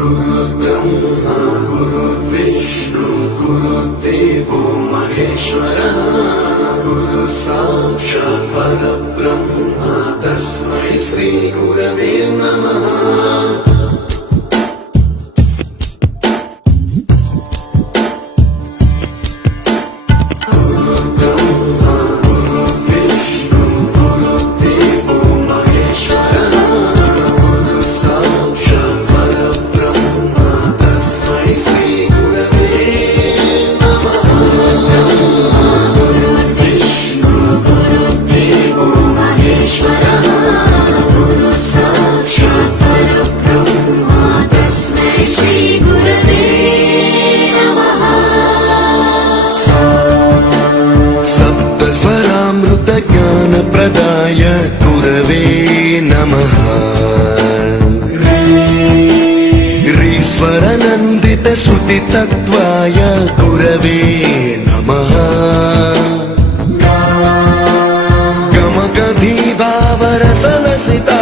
गुरुर्ब्रह्मा गुरुर्विष्णु गुरुर्देवो महेश्वरः गुरु साक्षात् परब्रह्म तस्मै श्री गुरवे नमः। ज्ञान प्रदाय गुरवे नमः। ईश्वरनन्दित श्रुति तत्त्वाय गुरवे नमः। गमगधीभावरसलसिता